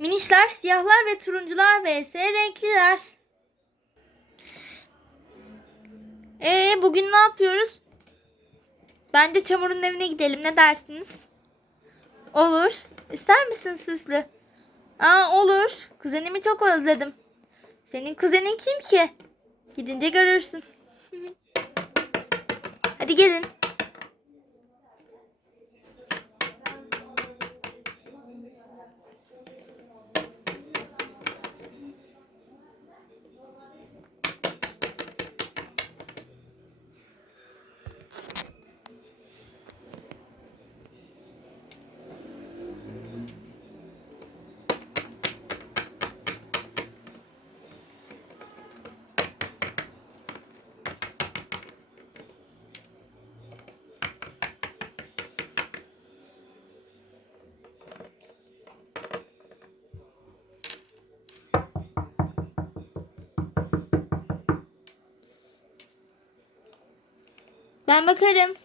Minişler, siyahlar ve turuncular vs renkliler. Ee, bugün ne yapıyoruz? Bence Çamur'un evine gidelim. Ne dersiniz? Olur. İster misin süslü? Aa olur. Kuzenimi çok özledim. Senin kuzenin kim ki? Gidince görürsün. Hadi gelin. Ben bakarım.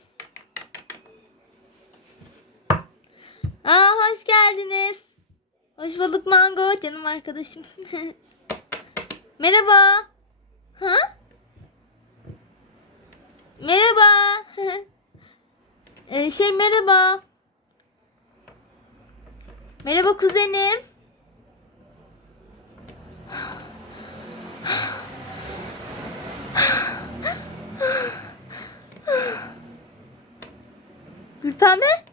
Aa hoş geldiniz. Hoş bulduk Mango canım arkadaşım. Merhaba. Ha? Merhaba. Ee, şey merhaba. Merhaba kuzenim. Gülpembe?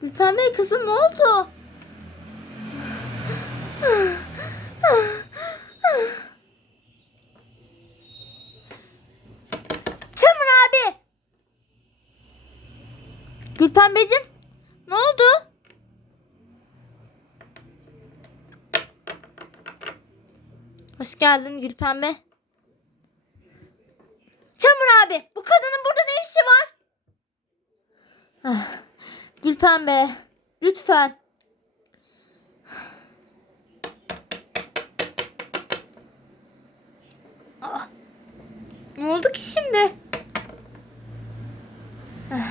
Gülpembe kızım ne oldu? Çamur abi. Gülpembeciğim ne oldu? Hoş geldin Gülpembe. Çamur abi bu kadının burada ne işi var? Ah, Gülpembe lütfen. Ah, ne oldu ki şimdi? Ah,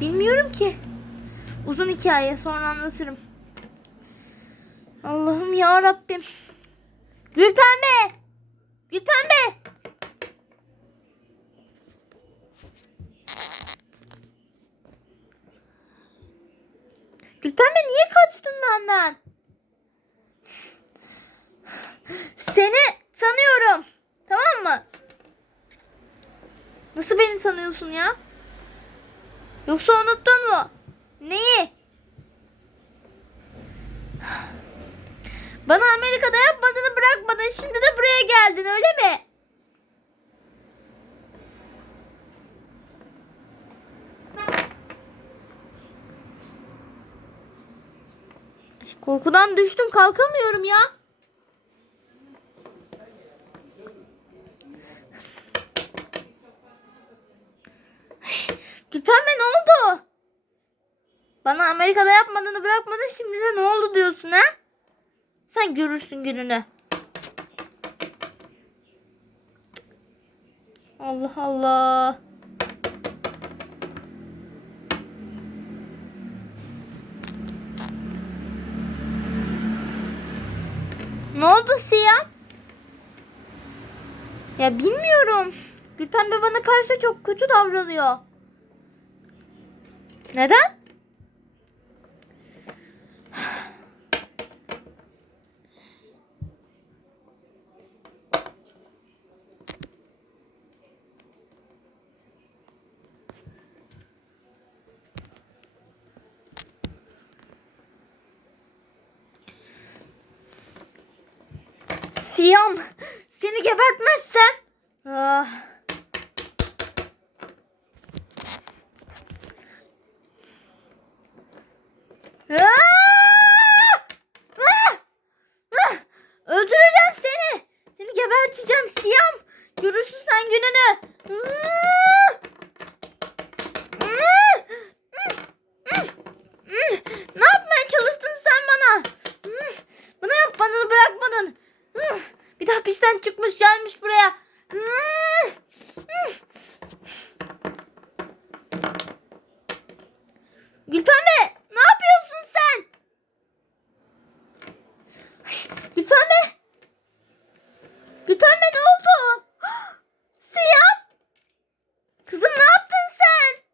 Bilmiyorum ki. Uzun hikaye sonra anlatırım. Allah'ım ya Rabbim. Gülpembe! Gülpembe! Gülpembe niye kaçtın benden? Seni tanıyorum. Tamam mı? Nasıl beni tanıyorsun ya? Yoksa unuttun mu? Neyi? Bana Amerika'da yapmadığını bırakmadın. Şimdi de buraya geldin öyle mi? Korkudan düştüm kalkamıyorum ya. Gülpembe ne oldu? Bana Amerika'da yapmadığını bırakmadın şimdi de ne oldu diyorsun ha? Sen görürsün gününü. Allah Allah. Ne oldu Siyah? Ya bilmiyorum. Gülpembe bana karşı çok kötü davranıyor. Neden? Siyam, seni gebertmezsem... Ah. Ah! Ah! Öldüreceğim seni. Seni geberteceğim Siyam. Görürsün sen gününü. Ah! Ah! Ne yapmaya çalıştın sen bana? Bana yapmadığını bırakmadın. Daha hapisten çıkmış gelmiş buraya. Gülpembe ne yapıyorsun sen? Şş, Gülpembe. Gülpembe ne oldu? Siyam. Kızım ne yaptın sen?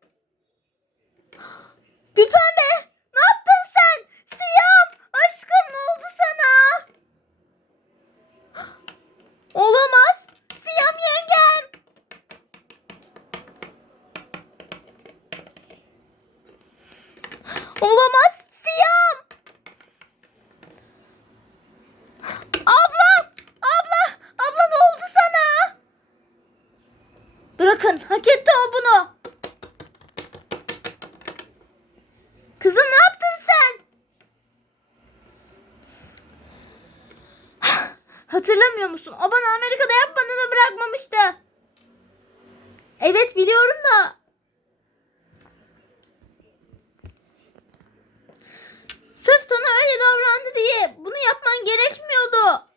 Gülpembe ne yaptın sen? Siyam. Aşkım ne oldu sana? Olamaz. Siyam yengem. Olamaz. Siyam. Abla! Abla! Abla ne oldu sana? Bırakın. Hak etti o bunu. Kızım ne yaptın sen? Hatırlamıyor musun? O bana Amerika'da yapmadığını bırakmamıştı. Evet biliyorum da. Sırf sana öyle davrandı diye bunu yapman gerekmiyordu.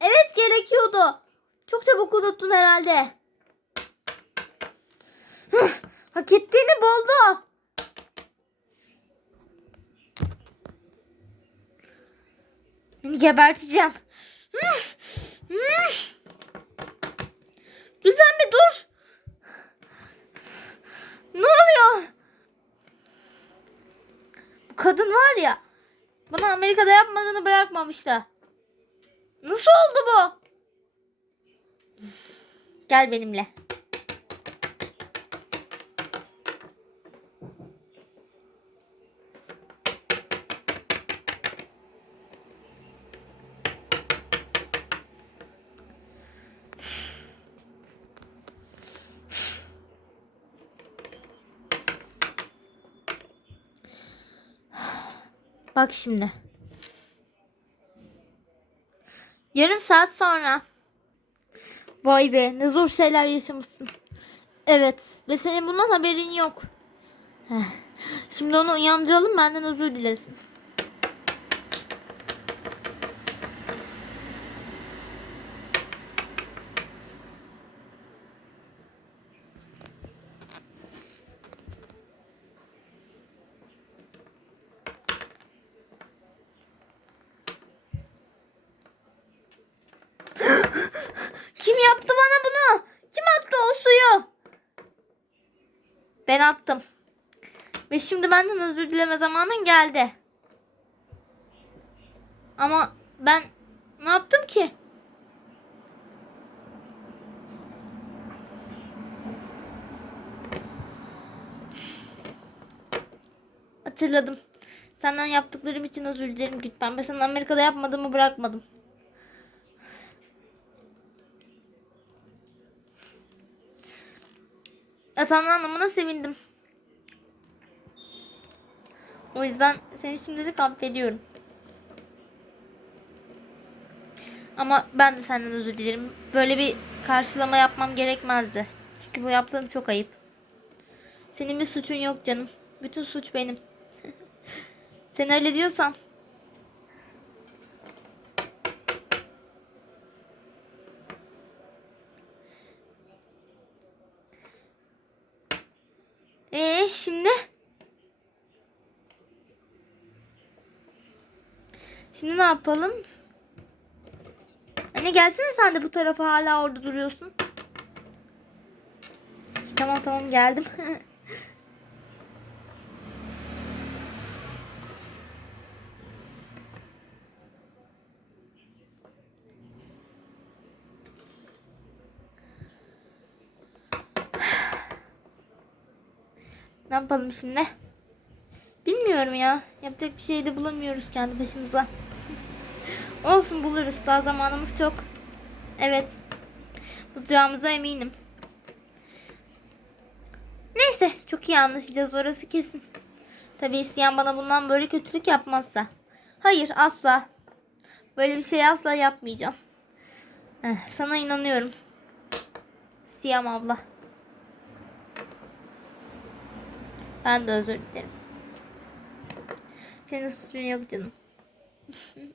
Evet gerekiyordu. Çok çabuk unuttun herhalde. Hak ettiğini buldu. Seni geberteceğim. Hıh. Gülpembe dur. Ne oluyor? Bu kadın var ya. Bana Amerika'da yapmadığını bırakmamıştı. Nasıl oldu bu? Gel benimle. Bak şimdi. Yarım saat sonra. Vay be ne zor şeyler yaşamışsın. Evet ve senin bundan haberin yok. Heh. Şimdi onu uyandıralım benden özür dilesin. Kim yaptı bana bunu? Kim attı o suyu? Ben attım. Ve şimdi benden özür dileme zamanın geldi. Ama ben ne yaptım ki? Hatırladım. Senden yaptıklarım için özür dilerim Gülpen. Ben sana Amerika'da yapmadığımı bırakmadım. Hatanın anlamına sevindim. O yüzden seni şimdilik affediyorum. Ama ben de senden özür dilerim. Böyle bir karşılama yapmam gerekmezdi. Çünkü bu yaptığım çok ayıp. Senin bir suçun yok canım. Bütün suç benim. Sen öyle diyorsan. Ee şimdi? Şimdi ne yapalım? Anne gelsene sen de bu tarafa hala orada duruyorsun. Tamam tamam geldim. ne yapalım şimdi? Bilmiyorum ya. Yapacak bir şey de bulamıyoruz kendi başımıza. Olsun buluruz. Daha zamanımız çok. Evet. Bulacağımıza eminim. Neyse. Çok iyi anlaşacağız. Orası kesin. Tabii isteyen bana bundan böyle kötülük yapmazsa. Hayır asla. Böyle bir şey asla yapmayacağım. Heh, sana inanıyorum. Siyam abla. Ben de özür dilerim. Senin suçun yok canım.